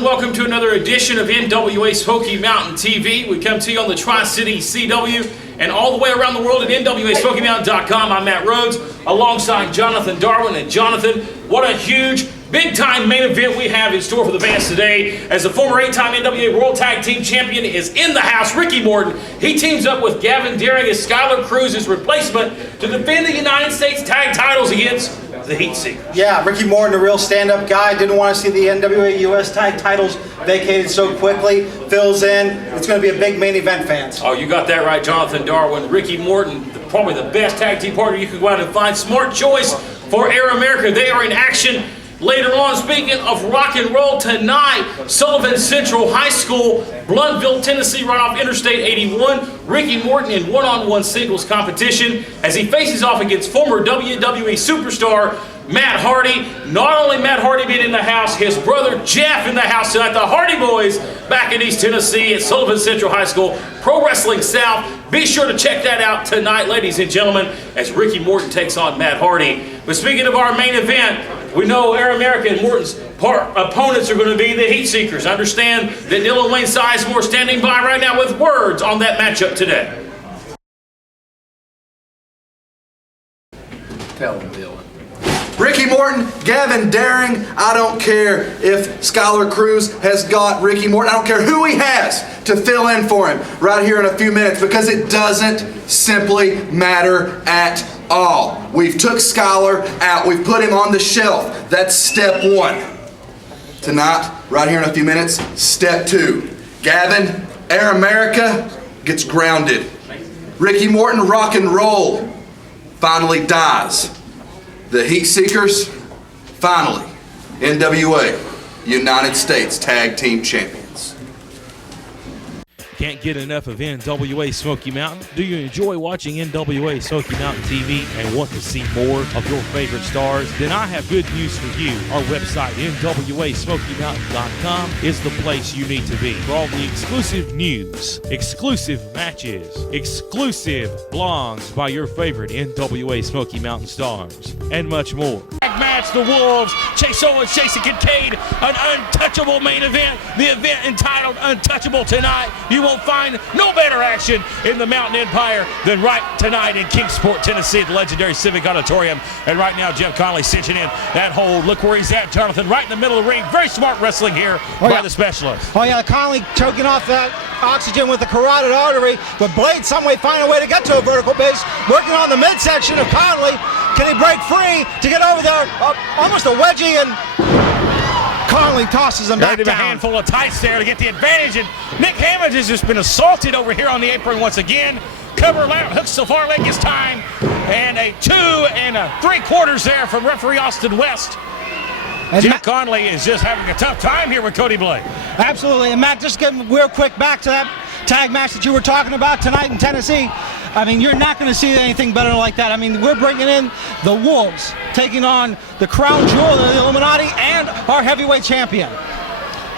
and welcome to another edition of NWA Smoky Mountain TV. We come to you on the Tri-City CW and all the way around the world at NWASmokyMountain.com. I'm Matt Rhodes alongside Jonathan Darwin. And Jonathan, what a huge, big-time main event we have in store for the fans today, as the former 8-time NWA World Tag Team Champion is in the house, Ricky Morton. He teams up with Gavin as Skylar Cruz's replacement to defend the United States tag titles against the Heatseekers. Yeah, Ricky Morton, a real stand-up guy. Didn't want to see the NWA US tag titles vacated so quickly. Fills in. It's going to be a big main event, fans. Oh, you got that right, Jonathan Darwin. Ricky Morton, probably the best tag team partner you could go out and find. Smart choice for Air America. They are in action later on. Speaking of rock and roll, tonight, Sullivan Central High School, Blountville, Tennessee, right off Interstate 81. Ricky Morton in one-on-one singles competition as he faces off against former WWE superstar Matt Hardy. Not only Matt Hardy being in the house, his brother Jeff in the house tonight. The Hardy Boys back in East Tennessee at Sullivan Central High School, Pro Wrestling South. Be sure to check that out tonight, ladies and gentlemen, as Ricky Morton takes on Matt Hardy. But speaking of our main event, we know Air America and Morton's opponents are going to be the Heatseekers. Understand that Dylan Wayne Sizemore standing by right now with words on that matchup today. Tell them, Dylan. Ricky Morton, Gavin Daring. I don't care if Skylar Cruz has got Ricky Morton. I don't care who he has to fill in for him right here in a few minutes, because it doesn't simply matter at all. We've took Skylar out. We've put him on the shelf. That's step one. Tonight, right here in a few minutes, step two. Gavin, Air America, gets grounded. Ricky Morton, rock and roll, finally dies. The Heatseekers, finally, NWA United States Tag Team Champions. Can't get enough of NWA Smoky Mountain? Do you enjoy watching NWA Smoky Mountain TV and want to see more of your favorite stars? Then I have good news for you. Our website, NWASmokyMountain.com, is the place you need to be for all the exclusive news, exclusive matches, exclusive blogs by your favorite NWA Smoky Mountain stars, and much more. Match the Wolves, Chase Owens, Jason Kincaid, an untouchable main event. The event entitled Untouchable tonight. You won't find no better action in the Mountain Empire than right tonight in Kingsport, Tennessee at the legendary Civic Auditorium. And right now, Jeff Conley cinching in that hold. Look where he's at, Jonathan, right in the middle of the ring. Very smart wrestling here by the specialist. Oh yeah, Conley choking off that oxygen with the carotid artery, but Blade some way find a way to get to a vertical base, working on the midsection of Conley. Can he break free to get over there? Almost a wedgie, and Conley tosses him back down. A handful of tights there to get the advantage, and Nick Hammond has just been assaulted over here on the apron once again. Cover ladder, hooks so far leg this time, and a 2 3/4 there from referee Austin West. Jeff Conley is just having a tough time here with Cody Blade. Absolutely, and Matt, just getting real quick back to that tag match that you were talking about tonight in Tennessee. I mean, you're not going to see anything better like that. I mean, we're bringing in the Wolves, taking on the crown jewel of the Illuminati and our heavyweight champion.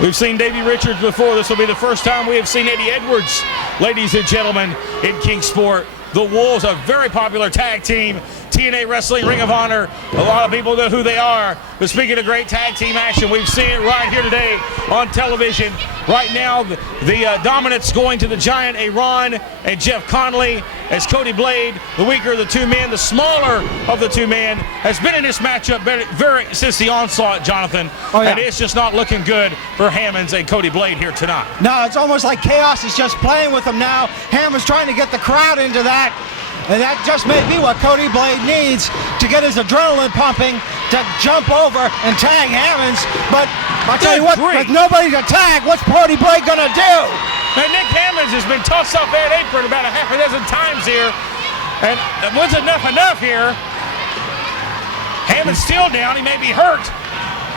We've seen Davey Richards before. This will be the first time we have seen Eddie Edwards, ladies and gentlemen, in Kingsport. The Wolves, a very popular tag team. TNA Wrestling, Ring of Honor. A lot of people know who they are. But speaking of great tag team action, we've seen it right here today on television. Right now, the dominance going to the Giant Aaron and Jeff Conley, as Cody Blade, the weaker of the two men, the smaller of the two men, has been in this matchup very since the onslaught, Jonathan. Oh, yeah. And it's just not looking good for Hammonds and Cody Blade here tonight. No, it's almost like chaos is just playing with them now. Hammond's trying to get the crowd into that. And that just may be what Cody Blade needs to get his adrenaline pumping, to jump over and tag Hammonds. But I'll tell you what, with nobody to tag, what's Cody Blade going to do? And Nick Hammonds has been tossed off that apron about a half a dozen times here. And was enough here? Hammond's still down. He may be hurt.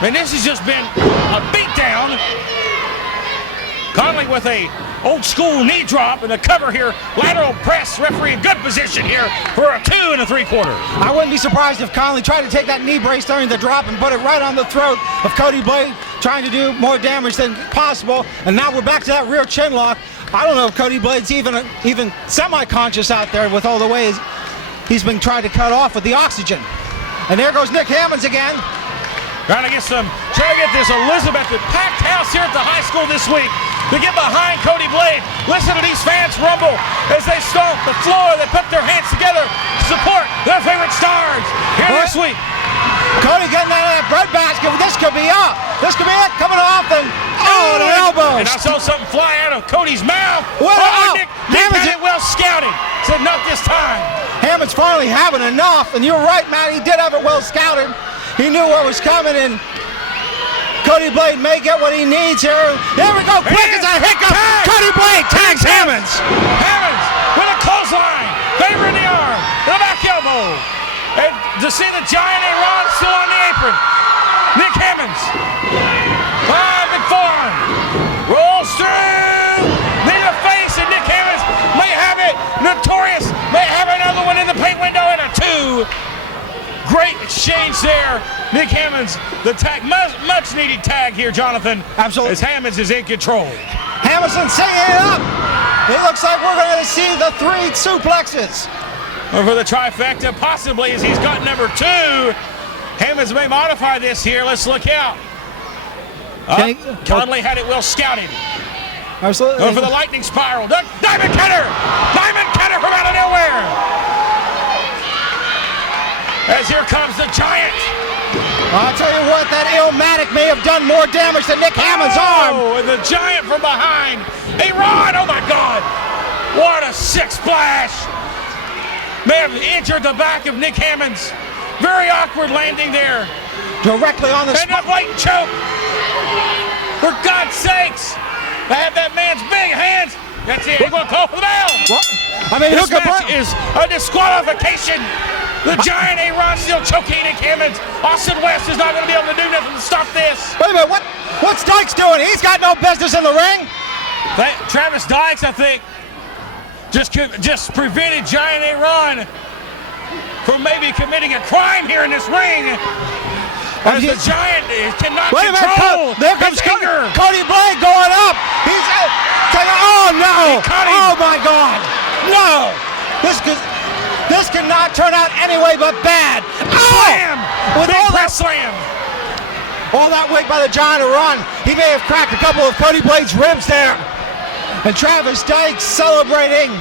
And this has just been a beatdown. Conley with a old school knee drop and the cover here. Lateral press. Referee in good position here for a 2 3/4. I wouldn't be surprised if Conley tried to take that knee brace during the drop and put it right on the throat of Cody Blade, trying to do more damage than possible. And now we're back to that rear chin lock. I don't know if Cody Blade's even semi-conscious out there with all the ways he's been trying to cut off with the oxygen. And there goes Nick Hammonds again. Trying to get this Elizabeth packed house here at the high school this week to get behind Cody Blade. Listen to these fans rumble as they stomp the floor. They put their hands together to support their favorite stars here this week. Cody getting out of that bread basket. This could be up. This could be it coming off and the elbows. And I saw something fly out of Cody's mouth. Nick had it well scouted. Said not this time. Hammond's finally having enough, and you're right, Matt. He did have it well scouted. He knew what was coming, and Cody Blade may get what he needs here. There we go, quick as a hiccup. Cody Blade tags Hammonds. Hammonds with a clothesline, favoring the arm, the back elbow. And to see the Giant and Ron still on the apron. Nick Hammonds, big forearm, rolls through, knee to face, and Nick Hammonds may have it. Notorious may have another one in the paint window and a 2. Great exchange there. Nick Hammonds, the tag, much needed tag here, Jonathan. Absolutely. As Hammonds is in control. Hammonds singing it up. It looks like we're going to see the 3 suplexes. For the trifecta, possibly, as he's got number 2. Hammonds may modify this here. Let's look out. Conley had it well scouted. Absolutely. Going for the lightning spiral. Diamond cutter! Diamond cutter from out of nowhere! As here comes the Giant. I'll tell you what, that Illmatic may have done more damage than Nick Hammonds' arm. Oh, and the Giant from behind. A rod, oh my God. What a sick splash. May have injured the back of Nick Hammonds. Very awkward landing there. Directly on the And a blatant choke. For God's sakes. They have that man's big hands. That's it. We're going to call for the bell. What? I mean, this match is a disqualification. The Giant A-Ron still choking Nick Hammonds. Austin West is not going to be able to do nothing to stop this. Wait a minute, what's Dykes doing? He's got no business in the ring. Travis Dykes, I think, just prevented Giant A-Ron from maybe committing a crime here in this ring. As the Giant cannot control there comes his anger. Cody Blade going up. He's oh no! Oh my God! No! This cannot turn out any way but bad. Slam! With Big all press slam. All that weight by the Giant to run. He may have cracked a couple of Cody Blade's ribs there. And Travis Dykes celebrating.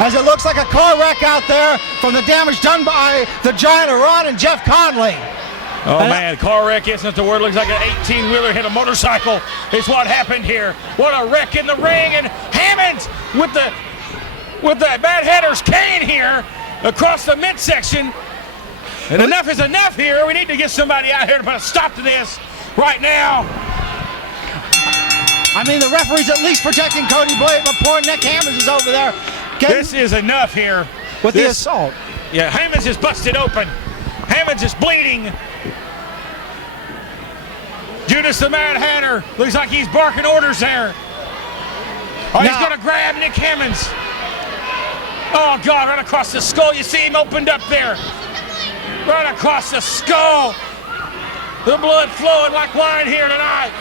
As it looks like a car wreck out there from the damage done by the Giant of Ron and Jeff Conley. Oh man, car wreck isn't the word. Looks like an 18-wheeler hit a motorcycle is what happened here. What a wreck in the ring, and Hammonds with the Bad Hatter's cane here across the midsection. And enough is enough here. We need to get somebody out here to put a stop to this right now. I mean, the referee's at least protecting Cody Blade, but poor Nick Hammonds is over there. This is enough here. With the assault. Yeah, Hammonds is busted open. Hammonds is bleeding. Judas the Mad Hatter looks like he's barking orders there. Oh, he's going to grab Nick Hammonds. Oh, God, right across the skull. You see him opened up there. Right across the skull. The blood flowing like wine here tonight.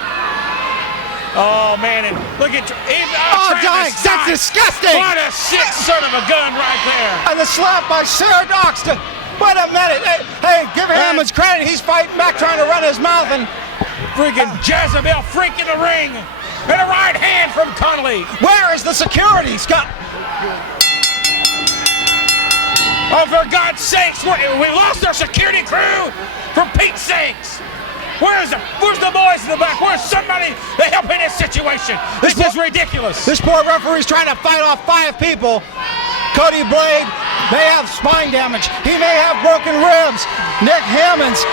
Oh, man, and look at Dykes, that's disgusting. What a sick son of a gun right there. And the slap by Sarah Dox. Wait a minute. Hey, give Hammonds credit. He's fighting back, trying to run his mouth. And freaking Jezebel freak in the ring. And a right hand from Conley. Where is the security, Scott? Oh, for God's sakes, we lost our security crew. For Pete's sakes. Where's the boys in the back? Where's somebody to help in this situation? This is ridiculous. This poor referee's trying to fight off 5 people. Cody Blade may have spine damage. He may have broken ribs. Nick Hammonds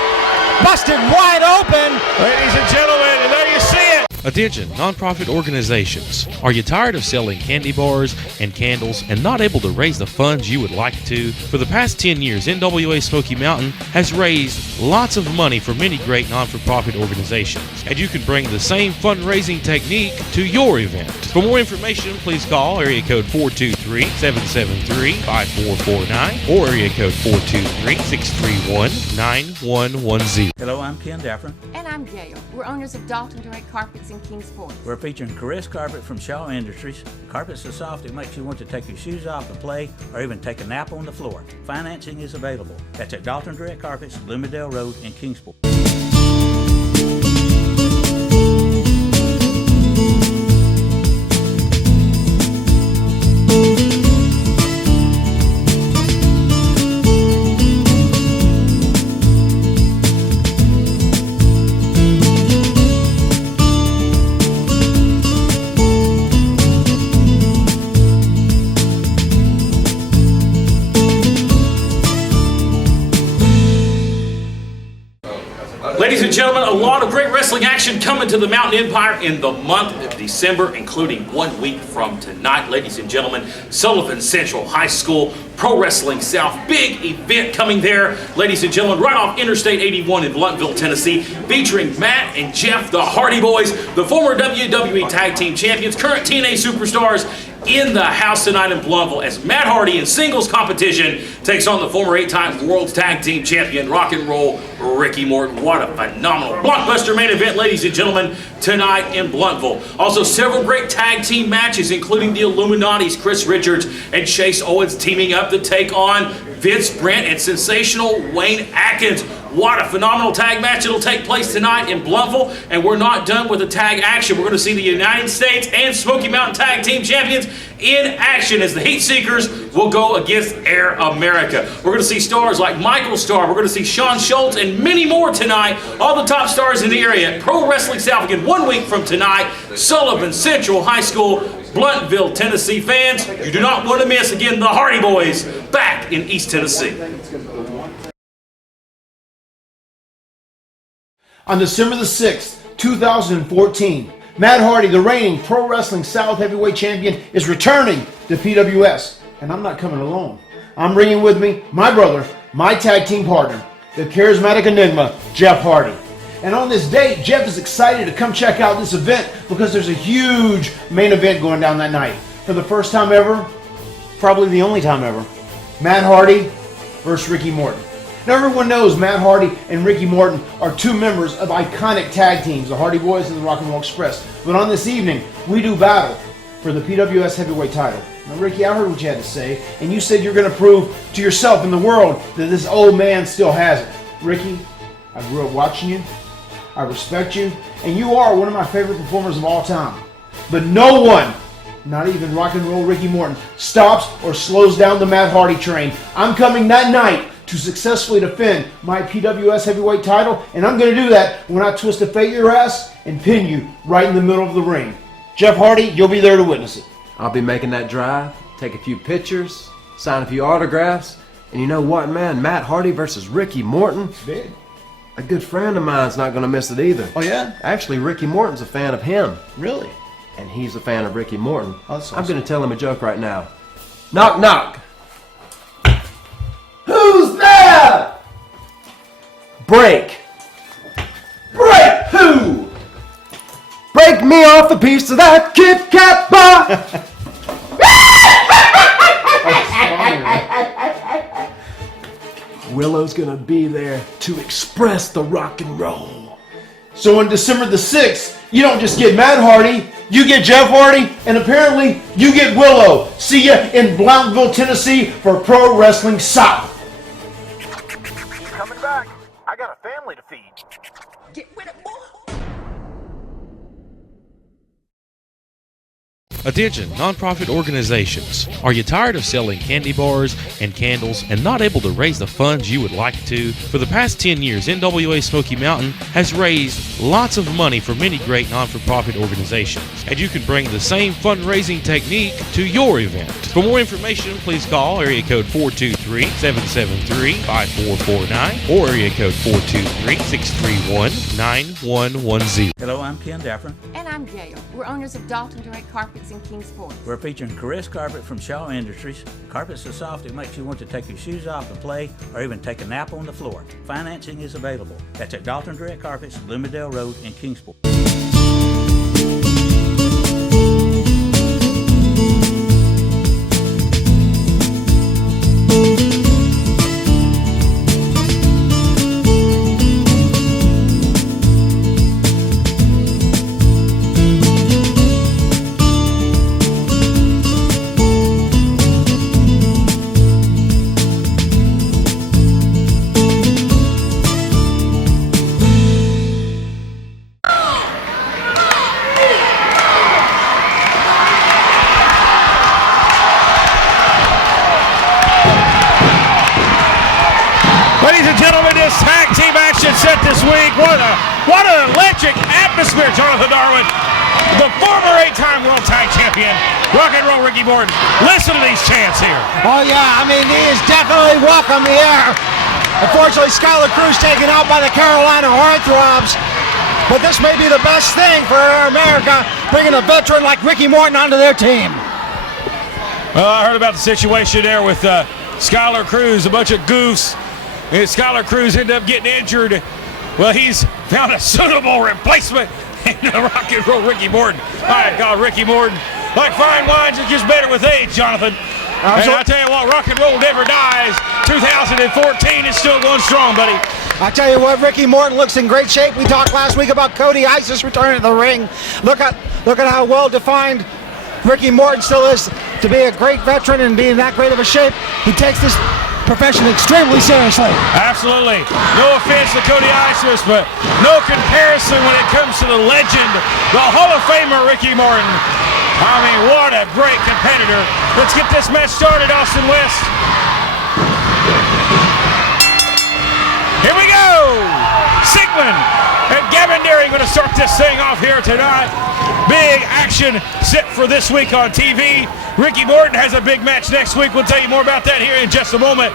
busted wide open. Ladies and gentlemen, and there you see it. Attention, nonprofit organizations. Are you tired of selling candy bars and candles and not able to raise the funds you would like to? For the past 10 years, NWA Smoky Mountain has raised lots of money for many great non-for-profit organizations, and you can bring the same fundraising technique to your event. For more information, please call area code 423 423-773-5449 or area code 423-631-9110. Hello, I'm Ken Daffron. And I'm Gail. We're owners of Dalton Direct Carpets in Kings Point. We're featuring Caress Carpet from Shaw Industries. Carpet's so soft it makes you want to take your shoes off and play or even take a nap on the floor. Financing is available. That's at Dalton Direct Carpets, Bloomingdale Road in Kingsport. Ladies and gentlemen, a lot of great wrestling action coming to the Mountain Empire in the month of December, including 1 week from tonight. Ladies and gentlemen, Sullivan Central High School Pro Wrestling South. Big event coming there, ladies and gentlemen, right off Interstate 81 in Bluntville, Tennessee, featuring Matt and Jeff, the Hardy Boys, the former WWE Tag Team Champions, current TNA Superstars, in the house tonight in Bluntville as Matt Hardy in singles competition takes on the former 8-time World Tag Team Champion, Rock and Roll Ricky Morton. What a phenomenal blockbuster main event, ladies and gentlemen, tonight in Bluntville. Also, several great tag team matches, including the Illuminati's Chris Richards and Chase Owens teaming up to take on Vince Brent and sensational Wayne Atkins. What a phenomenal tag match. It'll take place tonight in Bluntville, and we're not done with the tag action. We're going to see the United States and Smoky Mountain Tag Team Champions in action as the Heatseekers will go against Air America. We're going to see stars like Michael Starr. We're going to see Sean Schultz and many more tonight. All the top stars in the area at Pro Wrestling South again 1 week from tonight. Sullivan Central High School, Bluntville, Tennessee. Fans, you do not want to miss, again, the Hardy Boys back in East Tennessee. On December the 6th, 2014, Matt Hardy, the reigning Pro Wrestling South Heavyweight Champion, is returning to PWS. And I'm not coming alone. I'm bringing with me my brother, my tag team partner, the charismatic enigma, Jeff Hardy. And on this date, Jeff is excited to come check out this event because there's a huge main event going down that night. For the first time ever, probably the only time ever, Matt Hardy versus Ricky Morton. Now everyone knows Matt Hardy and Ricky Morton are two members of iconic tag teams, the Hardy Boys and the Rock and Roll Express. But on this evening, we do battle for the PWS Heavyweight title. Now Ricky, I heard what you had to say, and you said you're going to prove to yourself and the world that this old man still has it. Ricky, I grew up watching you, I respect you, and you are one of my favorite performers of all time. But no one, not even Rock and Roll Ricky Morton, stops or slows down the Matt Hardy train. I'm coming that night to successfully defend my PWS Heavyweight title, and I'm going to do that when I twist a fate your ass and pin you right in the middle of the ring. Jeff Hardy, you'll be there to witness it. I'll be making that drive, take a few pictures, sign a few autographs, and you know what, man? Matt Hardy versus Ricky Morton. It's big. A good friend of mine's not going to miss it either. Oh, yeah? Actually, Ricky Morton's a fan of him. Really? And he's a fan of Ricky Morton. Oh, that's awesome. I'm going to tell him a joke right now. Knock, knock. Who's there? Break. Break who? Break me off a piece of that Kit Kat bar. Willow's gonna be there to express the rock and roll. So on December the 6th, you don't just get Matt Hardy, you get Jeff Hardy, and apparently you get Willow. See ya in Blounteville, Tennessee for Pro Wrestling South. Coming back. I got a family to feed. Get with it, boy. Attention, nonprofit organizations. Are you tired of selling candy bars and candles and not able to raise the funds you would like to? For the past 10 years, NWA Smoky Mountain has raised lots of money for many great non-for-profit organizations, and you can bring the same fundraising technique to your event. For more information, please call area code 423-773-5449 or area code 423-631-9110. Hello, I'm Ken Daffron. And I'm Gail. We're owners of Dalton Direct Carpets in Kings Point. We're featuring Caress Carpet from Shaw Industries. Carpet's so soft it makes you want to take your shoes off and play or even take a nap on the floor. Financing is available. That's at Dalton Direct Carpets, Bloomingdale Road in Kingsport. action set this week. What an electric atmosphere, Jonathan Darwin. The former 8-time World Tag Champion, Rock and Roll Ricky Morton. Listen to these chants here. Oh yeah, I mean, he is definitely welcome here. Unfortunately, Skylar Cruz taken out by the Carolina Heartthrobs. But this may be the best thing for America, bringing a veteran like Ricky Morton onto their team. Well, I heard about the situation there with Skylar Cruz, a bunch of goofs. And Skylar Cruz ended up getting injured. Well, he's found a suitable replacement in Rock and Roll Ricky Morton. My God, Ricky Morton, like fine wines, it's just better with age, Jonathan. And I tell you what, rock and roll never dies. 2014 is still going strong, buddy. I tell you what, Ricky Morton looks in great shape. We talked last week about Cody Isis returning to the ring. Look at how well defined Ricky Morton still is to be a great veteran and be in that great of a shape. He takes this profession extremely seriously. Absolutely. No offense to Cody Isis, but no comparison when it comes to the legend, the Hall of Famer Ricky Morton. I mean, what a great competitor. Let's get this match started, Austin West. Here we go. Sigmund and Gavin Daring going to start this thing off here tonight. Big action set for this week on TV. Ricky Morton has a big match next week. We'll tell you more about that here in just a moment.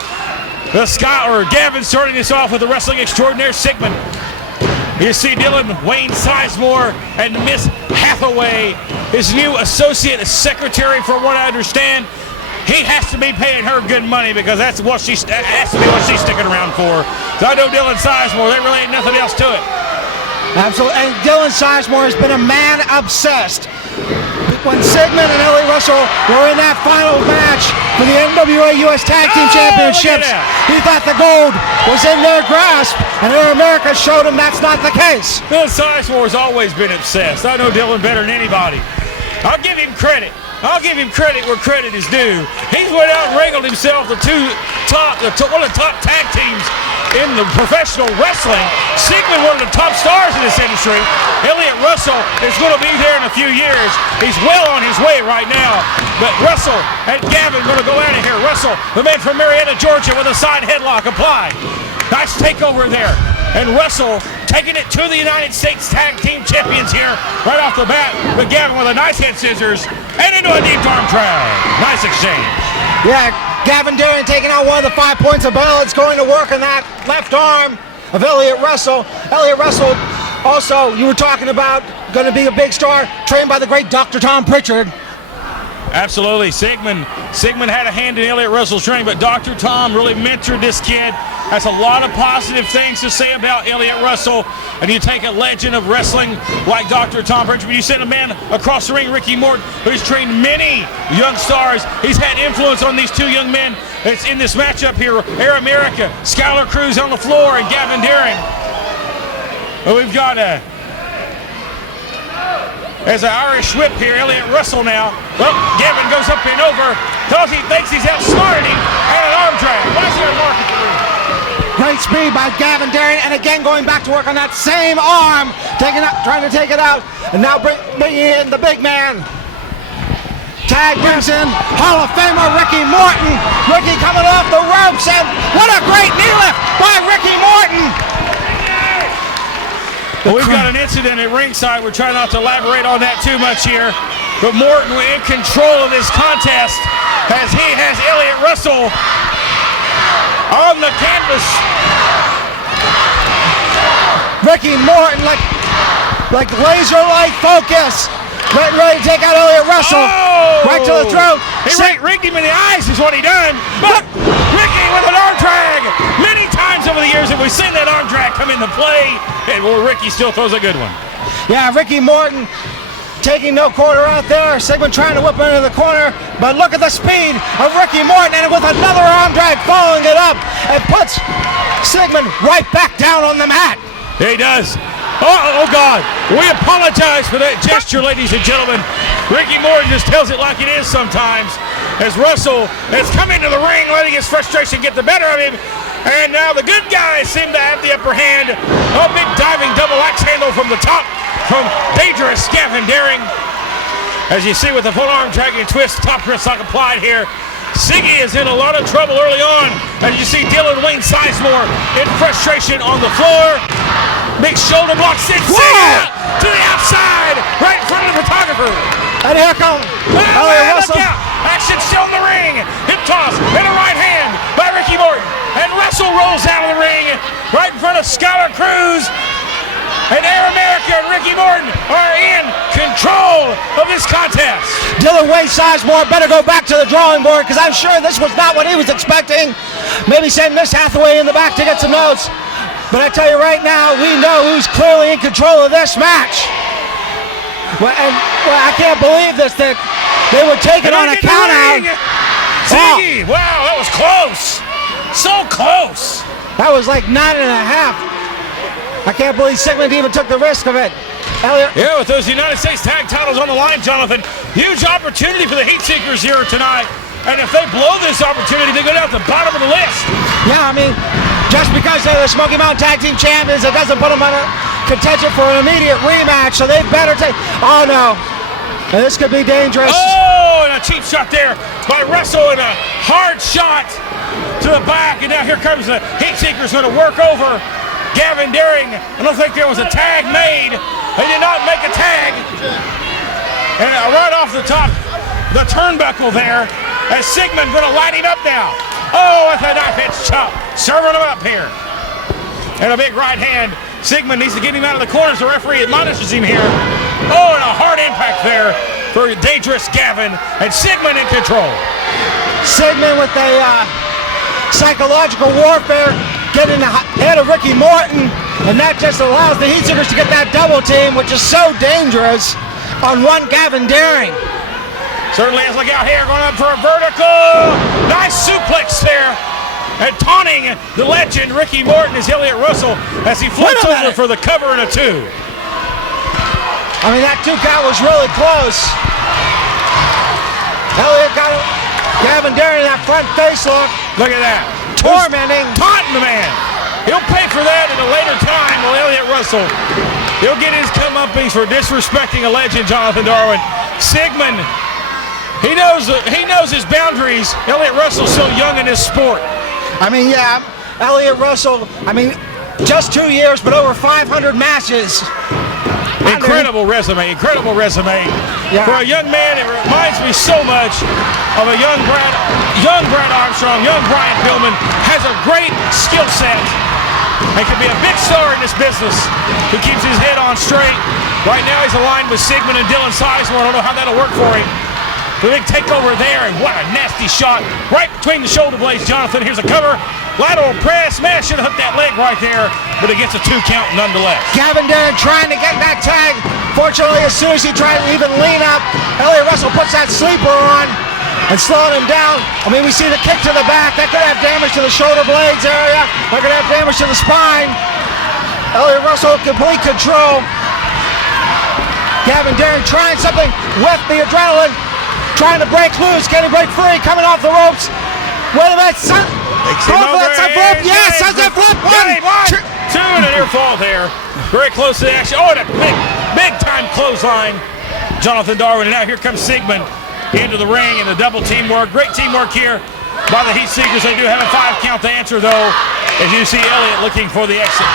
Gavin starting this off with the wrestling extraordinaire Sigmund. You see Dylan Wayne Sizemore and Miss Hathaway, his new associate secretary, from what I understand. He has to be paying her good money because that's what has to be what she's sticking around for. So I know Dylan Sizemore, there really ain't nothing else to it. Absolutely, and Dylan Sizemore has been a man obsessed. When Sigmund and Ellie Russell were in that final match for the NWA US Tag Team Championships, he thought the gold was in their grasp, and Air America showed him that's not the case. Dylan Sizemore has always been obsessed. I know Dylan better than anybody. I'll give him credit. I'll give him credit where credit is due. He's went out and wrangled himself one of the top tag teams in the professional wrestling. Sigmund, one of the top stars in this industry. Elliott Russell is going to be there in a few years. He's well on his way right now. But Russell and Gavin going to go out of here. Russell, the man from Marietta, Georgia, with a side headlock applied. Nice takeover there. And Russell taking it to the United States Tag Team Champions here right off the bat. But Gavin with a nice head scissors and into a deep arm drag. Nice exchange. Yeah, Gavin Daring taking out one of the 5 points of balance, going to work on that left arm of Elliott Russell. Elliott Russell, also, you were talking about, going to be a big star, trained by the great Dr. Tom Pritchard. Absolutely. Sigmund had a hand in Elliott Russell's training, but Dr. Tom really mentored this kid. That's a lot of positive things to say about Elliott Russell. And you take a legend of wrestling like Dr. Tom Pritchard, but you send a man across the ring, Ricky Morton, who's trained many young stars. He's had influence on these two young men. It's in this matchup here. Air America, Skylar Cruz on the floor, and Gavin Daring. Well, we've got as an Irish whip here, Elliott Russell now. Well, Gavin goes up and over because he thinks he's outsmarted him, and an arm drag. Why is there a mark at the ring? Great speed by Gavin Daring, and again going back to work on that same arm, trying to take it out, and now bringing in the big man. Tag brings in Hall of Famer Ricky Morton. Ricky coming off the ropes, and what a great knee lift by Ricky Morton. Well, we've got an incident at ringside. We're trying not to elaborate on that too much here. But Morton in control of this contest as he has Elliott Russell on the canvas. Ricky Morton like laser-like focus. Ready to take out Elliott Russell. Oh! Right to the throat. He rigged him in the eyes is what he done. But Ricky with an arm drag. Many times over the years have we seen that arm drag come into play. And Ricky still throws a good one. Yeah, Ricky Morton taking no quarter out there. Sigmund trying to whip into the corner. But look at the speed of Ricky Morton. And with another arm drag following it up. And puts Sigmund right back down on the mat. Yeah, he does. Oh, God. We apologize for that gesture, ladies and gentlemen. Ricky Morton just tells it like it is sometimes. As Russell has come into the ring, letting his frustration get the better of him. And now the good guys seem to have the upper hand. A big diving double axe handle from the top from dangerous Gavin Daring. As you see with the full arm drag and twist, top wrist lock applied here. Siggy is in a lot of trouble early on. As you see Dylan Wayne Sizemore in frustration on the floor. Big shoulder block, sends Sigma to the outside, right in front of the photographer. And here comes Elliot Russell. Look out. Action still in the ring. Hip toss and a right hand by Ricky Morton. And Russell rolls out of the ring right in front of Skylar Cruz. And Air America and Ricky Morton are in control of this contest. Dylan Wayne Sizemore better go back to the drawing board because I'm sure this was not what he was expecting. Maybe send Miss Hathaway in the back to get some notes. But I tell you right now, we know who's clearly in control of this match. I can't believe this, that they were taken on a count out. Ziggy, wow, that was close. So close. That was like 9.5. I can't believe Sigmund even took the risk of it. Elliot. Yeah, with those United States tag titles on the line, Jonathan, huge opportunity for the Heatseekers here tonight. And if they blow this opportunity, they go down to the bottom of the list. Yeah, I mean, just because they're the Smoky Mountain Tag Team Champions, it doesn't put them on a contention for an immediate rematch, so they better take... Oh, no. And this could be dangerous. Oh, and a cheap shot there by Russell, and a hard shot to the back. And now here comes the Heatseekers, going to work over Gavin Daring. I don't think there was a tag made. They did not make a tag. And right off the top, the turnbuckle there, as Sigmund going to light him up now. Oh, with a knife edge chop, serving him up here. And a big right hand. Sigmund needs to get him out of the corners. The referee admonishes him here. Oh, and a hard impact there for dangerous Gavin, and Sigmund in control. Sigmund with a psychological warfare, getting the head of Ricky Morton, and that just allows the Heatseekers to get that double team, which is so dangerous on one Gavin Daring. Certainly has look out here, going up for a vertical. Nice suplex there. And taunting the legend Ricky Morton is Elliot Russell as he floats over for the cover and a 2. I mean, that 2 count was really close. Elliot got it. Gavin Daring in that front face look. Look at that. Tormenting. Taunting the man. He'll pay for that at a later time. Well, Elliot Russell, he'll get his comeuppance for disrespecting a legend, Jonathan Darwin. Sigmund, he knows his boundaries. Elliot Russell's so young in this sport. I mean, yeah, Elliot Russell, I mean, just 2 years, but over 500 matches. Incredible resume, incredible resume. Yeah. For a young man, it reminds me so much of a young Brad Armstrong, young Brian Pillman, has a great skill set and can be a big star in this business. He keeps his head on straight. Right now he's aligned with Sigmund and Dylan Sizemore. I don't know how that'll work for him. The big takeover there, and what a nasty shot right between the shoulder blades, Jonathan. Here's a cover, lateral press. Man, should have hooked that leg right there, but it gets a 2 count nonetheless. Gavin Daring trying to get that tag. Fortunately, as soon as he tried to even lean up, Elliot Russell puts that sleeper on and slowing him down. I mean, we see the kick to the back. That could have damage to the shoulder blades area. That could have damage to the spine. Elliot Russell, complete control. Gavin Daring trying something with the adrenaline. Trying to break loose. Can he break free? Coming off the ropes. Wait a minute. Sunset flip. Yes, sunset flip. 1, 2, and a near fall there. Very close to the action. Oh, and a big time clothesline. Jonathan Darwin. And now here comes Sigmund into the ring and the double teamwork. Great teamwork here by the Heatseekers. They do have a 5 count to answer, though, as you see Elliot looking for the exit.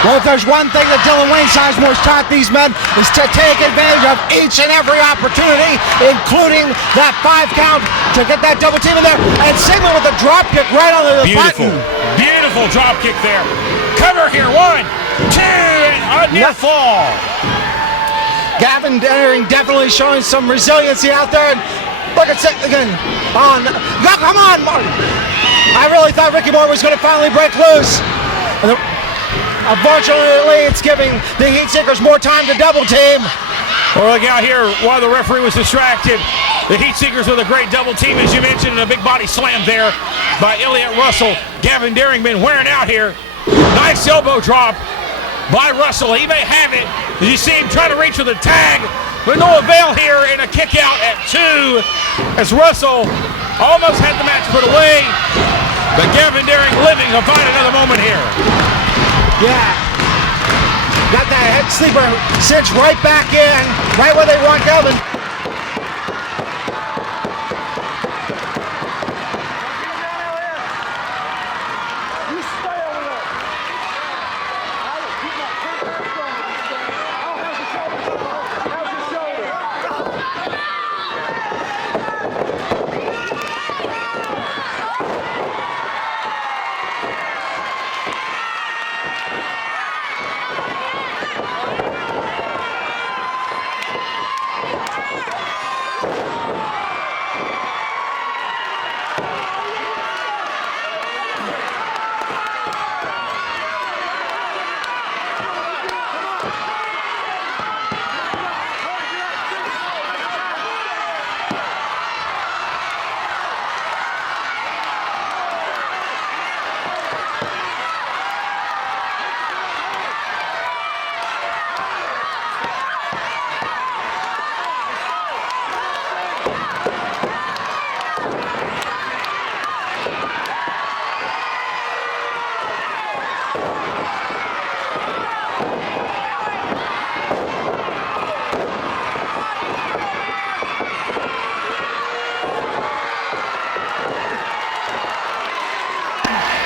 Well, if there's one thing that Dylan Wayne Sizemore's taught these men is to take advantage of each and every opportunity, including that 5 count to get that double team in there. And Sigmund with a drop kick right on the button. Beautiful drop kick there. Cover here. 1, 2, and a near fall. Gavin Daring definitely showing some resiliency out there. And look at Sigmund on. Come on, Morton. I really thought Ricky Morton was going to finally break loose. Unfortunately, it's giving the Heatseekers more time to double team. Well, look out here while the referee was distracted. The Heatseekers with a great double team, as you mentioned, and a big body slam there by Elliot Russell. Gavin Daring been wearing out here. Nice elbow drop by Russell. He may have it. As you see him trying to reach for the tag, but no avail here, and a kick out at 2 as Russell almost had the match put away. But Gavin Daring living to find another moment here. Yeah. Got that head sleeper cinched right back in, right where they want Gavin. You stay over there. I will keep my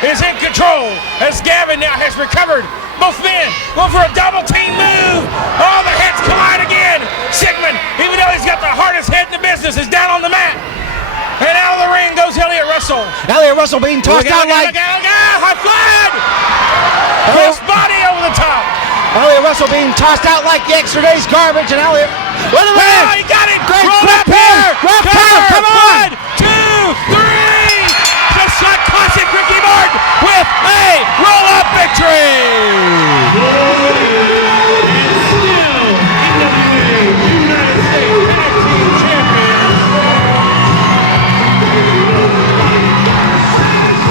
is in control as Gavin now has recovered. Both men go for a double team move. Oh, the heads collide again. Sigmund, even though he's got the hardest head in the business, is down on the mat. And out of the ring goes Elliott Russell. Elliott Russell being tossed out like... High flag! Cross body over the top. Elliott Russell being tossed out like yesterday's garbage, and Elliott... Wait a minute! Oh, he got it! Great Roll flip up here! Rough count, come on! 1, 2, 3! Just like classic Ricky Morton with a roll-up victory!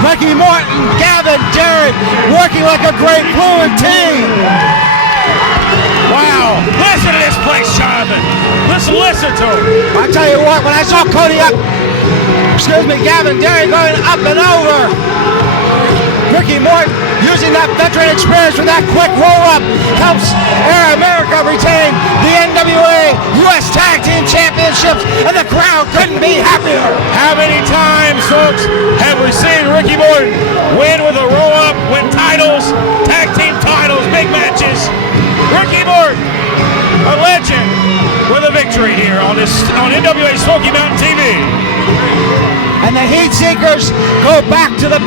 Ricky Morton, Gavin, Derek, working like a great fluid team. Wow, listen to this place, Jonathan. Let's listen to him. I tell you what, when I saw Gavin, Derek going up and over, Ricky Morton using that veteran experience with that quick roll-up helps Air America retain the NWA US Tag Team Championships, and the crowd couldn't be happier. How many times, folks, have we seen Ricky Morton win with a roll-up, win titles, tag team titles, big matches? Ricky Morton, a legend, with a victory here on NWA Smoky Mountain TV. And the Heatseekers go back to the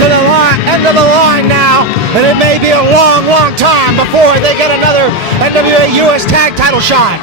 end of the line now, and it may be a long, long time before they get another NWA US Tag title shot.